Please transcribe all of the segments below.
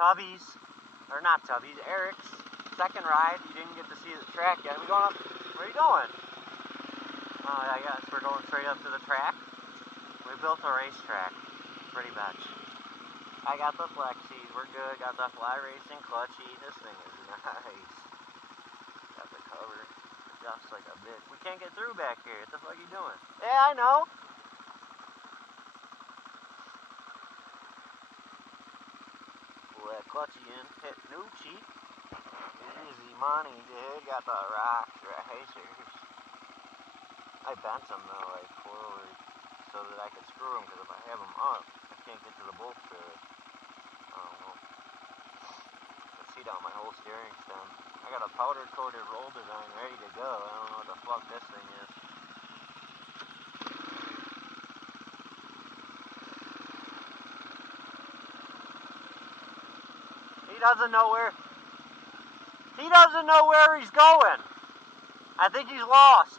Tubby's, or not Tubby's, Eric's second ride. You didn't get to see the track yet. Are we going up? Where are you going? Oh, I guess we're going straight up to the track. We built a racetrack, pretty much. I got the flexies, we're good. Got the fly racing clutchy. This thing is nice. Got the cover. Just like a bitch. We can't get through back here. What the fuck are you doing? Yeah, I know. Pull that clutchy in. Hit new cheek. Easy money, dude. Got the rocks racers. I bent them though, like forward, so that I could screw them. Because if I have them up, I can't get to the bolt trailer. I don't know. Let's see down my whole steering stem. I got a powder coated roll design ready to go. I don't know what the fuck this thing is. He doesn't know where he's going. I think he's lost.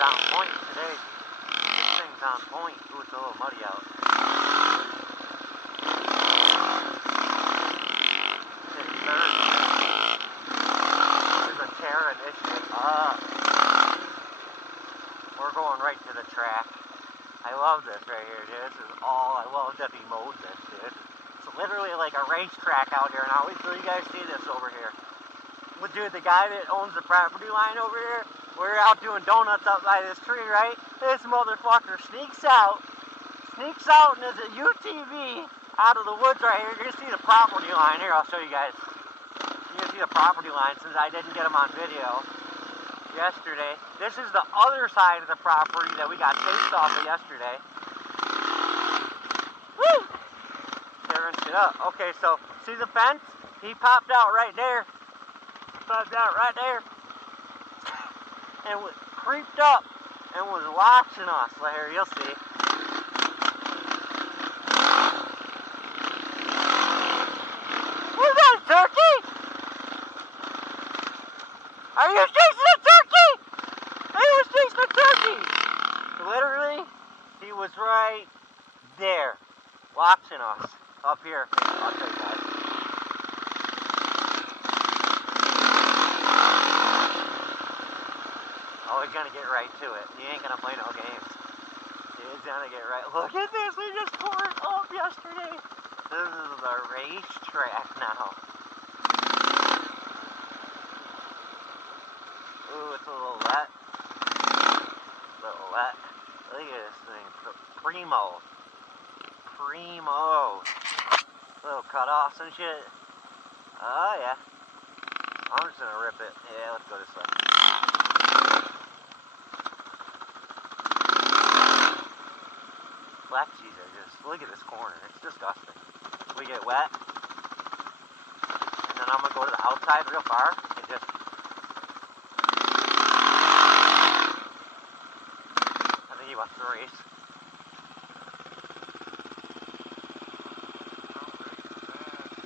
On point today. This thing's on point. Ooh, it's a little muddy out. There's a tear initiative. We're going right to the track. I love this right here, dude. This is all I love that he mowed this, dude. It's literally like a racetrack out here now. Wait till you guys see this over here. Well, dude, the guy that owns the property line over here, we're out doing donuts up by this tree, right? This motherfucker sneaks out and there's a UTV out of the woods right here. You're gonna see the property line. Here, I'll show you guys. You're gonna see the property line since I didn't get them on video yesterday. This is the other side of the property that we got chased off of yesterday. Woo! Tearing shit up. Okay, so see the fence? He popped out right there. And creeped up and was watching us. Well, here, you'll see. Who's that, turkey? Are you chasing a turkey? He was chasing a turkey. Literally, he was right there watching us up here. I'll show you guys. Oh, he's gonna get right to it. He ain't gonna play no games. He's gonna get right. Look at this. We just tore it up yesterday. This is the racetrack now. Ooh, it's a little wet. Look at this thing. Primo. Little cut-offs and shit. Oh, yeah. I'm just gonna rip it. Yeah, let's go this way. Flexies are just, look at this corner, it's disgusting. We get wet, and then I'm gonna go to the outside real far, and just, I think he wants to race.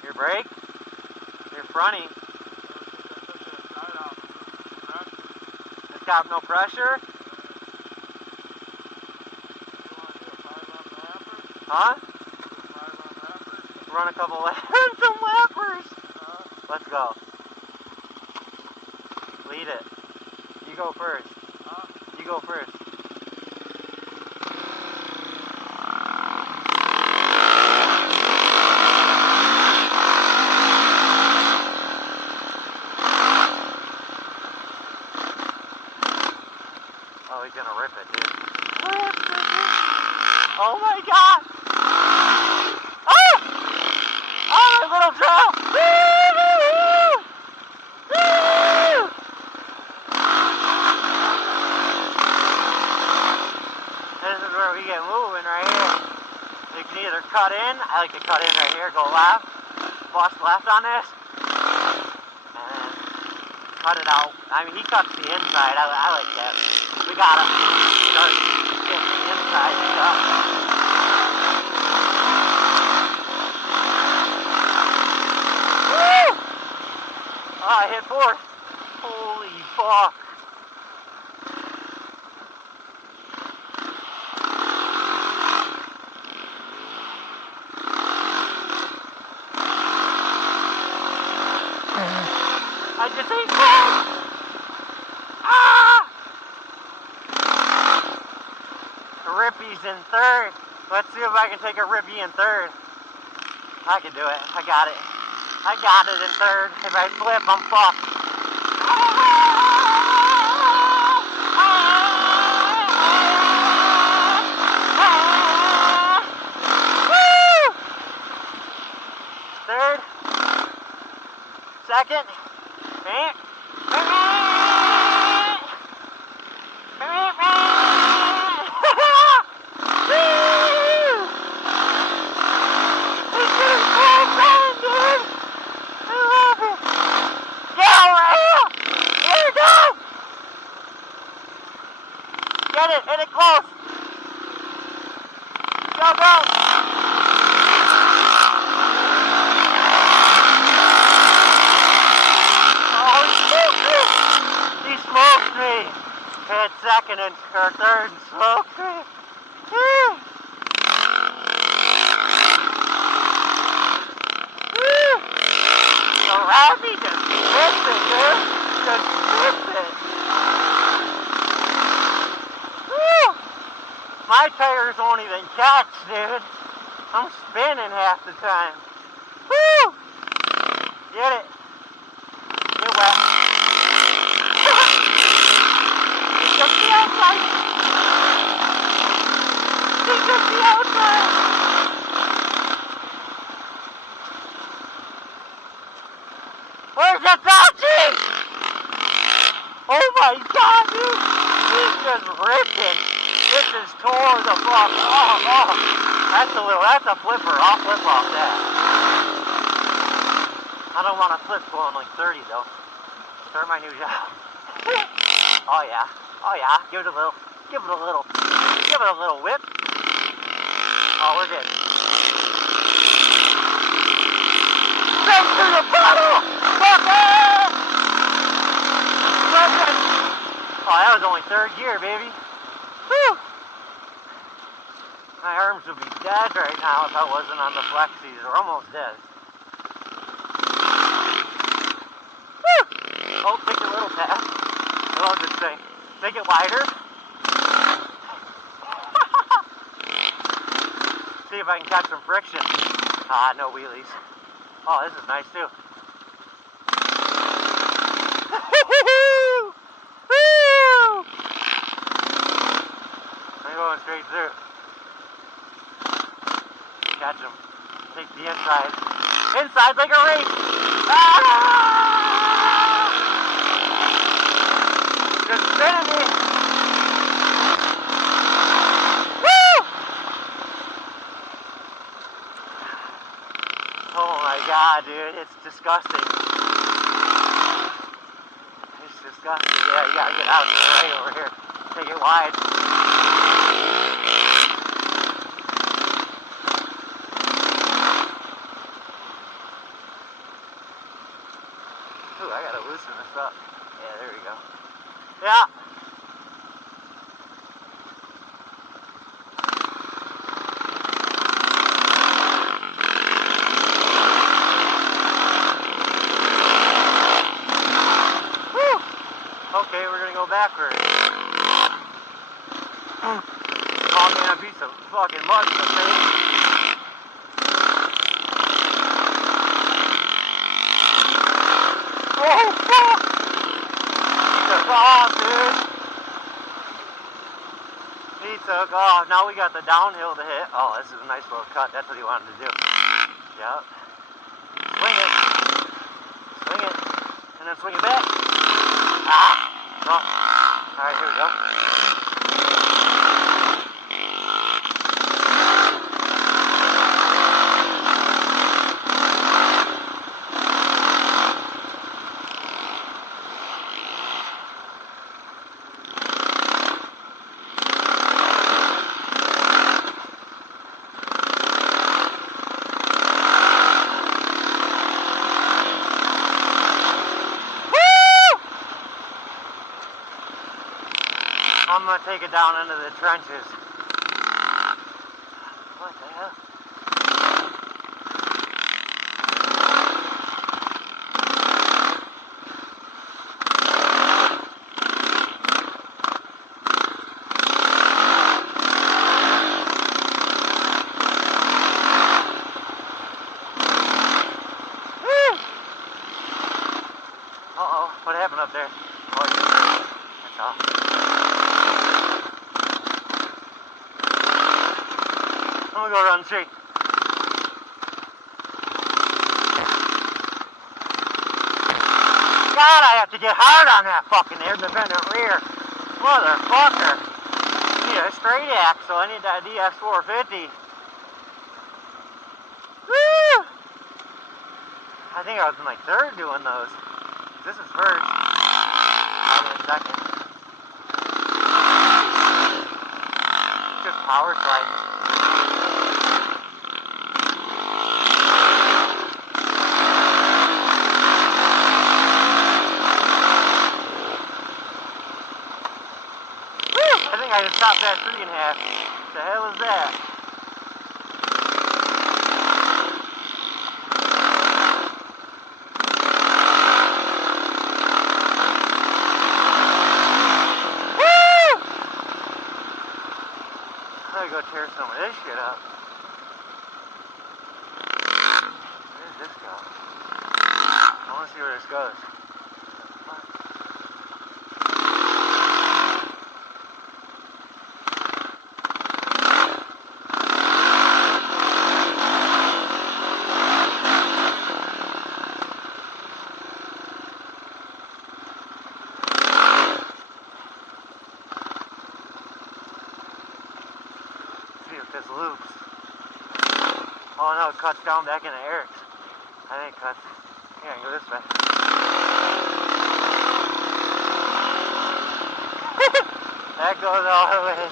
Your brake? Your fronty? It's got no pressure? Huh? Run a couple laps, some lappers. Let's go. Lead it. You go first. You go first. Oh, he's gonna rip it, dude. Oh my god! Little trail! Woo! This is where we get moving right here. You can either cut in, I like to cut in right here, go left, bust left on this, and cut it out. I mean, he cuts the inside, I like that. We got him. Start getting the inside stuff. I hit fourth. Holy fuck. I just ate fourth. Ah! Rippy's in third. Let's see if I can take a Rippy in third. I can do it. I got it. I got it in third. If I flip, I'm fucked. Woo! Third. Second. Get it, hit it close. Go, go. Oh, he smoked me. Hit second or third and smoked me. Woo. Woo. The Rappy just missed it, dude. Just missed it. My tires won't even catch, dude. I'm spinning half the time. Woo! Get it. Get wet. Just the outside. Just the outside. Where's the touching? Oh my god, dude. He's just ripping. This is tore the fuck. Oh. That's a flipper. I'll flip off that. I don't want to flip going like 30 though. Start my new job. Oh yeah. Give it a little whip. Oh, we're good. Straight to the bottle. Fuck it. Oh, that was only third gear, baby. Whew. My arms would be dead right now if I wasn't on the flexies. They're almost dead. Woo! Oh, take a little pass. I love this thing. Make it wider. See if I can catch some friction. Ah, no wheelies. Oh, this is nice too. I'm going straight through. Catch him. Take the inside. Inside like a race. Ah! Just spinning me. Woo! Oh my god, dude. It's disgusting. It's disgusting. Yeah, you gotta get out right over here. Take it wide. Ooh, I gotta loosen this up. Yeah, there we go. Yeah. Woo! Okay, we're gonna go backwards. Oh man, a piece of fucking mud in the face. Oh fuck! He took off, dude. He took off. Now we got the downhill to hit. Oh, this is a nice little cut. That's what he wanted to do. Yep. Swing it. Swing it. And then swing it back. Ah! No. Alright, here we go. I'm gonna take it down into the trenches. What the hell? Uh-oh, what happened up there? Oh, that's all. I'm gonna go around the tree. God, I have to get hard on that fucking independent rear. Motherfucker. I need a straight axle. I need that DX450. Woo! I think I was in like third doing those. This is first. I'll be in second. Just power sliding. Woo! I think I just stopped that 3.5. What the hell is that? I'm gonna go tear some of this shit up. Where does this go? I wanna see where this goes. See if this loops. Oh no, it cuts down back into Eric's. I think it cuts. Yeah, I can go this way. That goes all the way.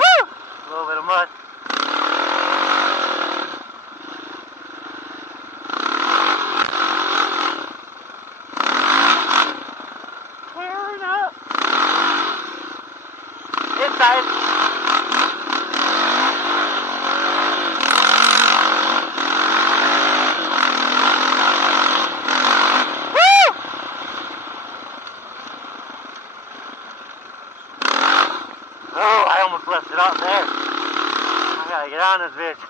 Woo! A little bit of mud. Tearing up. Inside. Oh, I almost left it up there. I gotta get on this bitch.